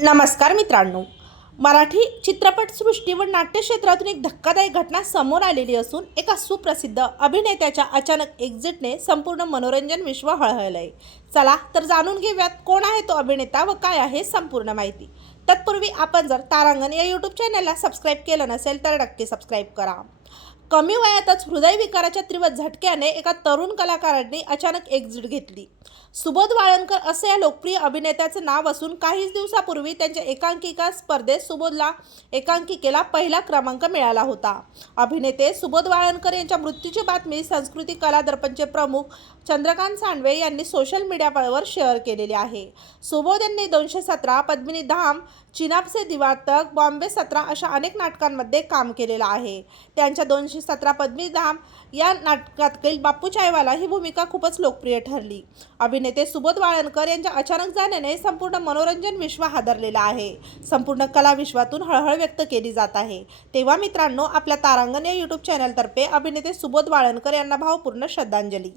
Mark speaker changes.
Speaker 1: नमस्कार मित्रांनो. मराठी चित्रपटसृष्टी व नाट्यक्षेत्रातून एक धक्कादायक घटना समोर आलेली असून एका सुप्रसिद्ध अभिनेत्याच्या अचानक एक्झिटने संपूर्ण मनोरंजन विश्व हळहळलंय. चला तर जाणून घेऊयात कोण आहे तो अभिनेता व काय आहे संपूर्ण माहिती. तत्पूर्वी आपण जर तारांगण या यूट्यूब चॅनलला सबस्क्राईब केलं नसेल तर नक्की सबस्क्राईब करा. कमी वयातच हृदयविकाराच्या तीव्र झटक्याने एका तरुण कलाकारांनी अचानक एक्झिट घेतली. सुबोध वाळणकर असं या लोकप्रिय अभिनेत्याचं नाव असून काहीच दिवसापूर्वी त्यांच्या एकांकिका स्पर्धेत सुबोधला एकांकिकेला पहिला क्रमांक मिळाला होता. अभिनेते सुबोध वाळणकर यांच्या मृत्यूची बातमी संस्कृती कला दर्पणचे प्रमुख चंद्रकांत सांडवे यांनी सोशल मीडियावर शेअर केलेली आहे. सुबोध यांनी दोनशे सतरा पद्मिनी धाम चिनाबसे दिवातक बॉम्बे सतरा अशा अनेक नाटकांमध्ये काम केलेलं आहे. त्यांच्या दोनशे सतरा पद्मीधाम या नाटकातील बाप्पू चायवाला ही भूमिका खूपच लोकप्रिय ठरली. अभिनेते सुबोध वाळणकर यांच्या अचानक जाण्याने संपूर्ण मनोरंजन विश्व हादरलेलं आहे. संपूर्ण कला विश्वातून हळहळ व्यक्त केली जात आहे. तेव्हा मित्रांनो आपल्या तारांगण या यूट्यूब चॅनलतर्फे अभिनेते सुबोध वाळणकर यांना भावपूर्ण श्रद्धांजली.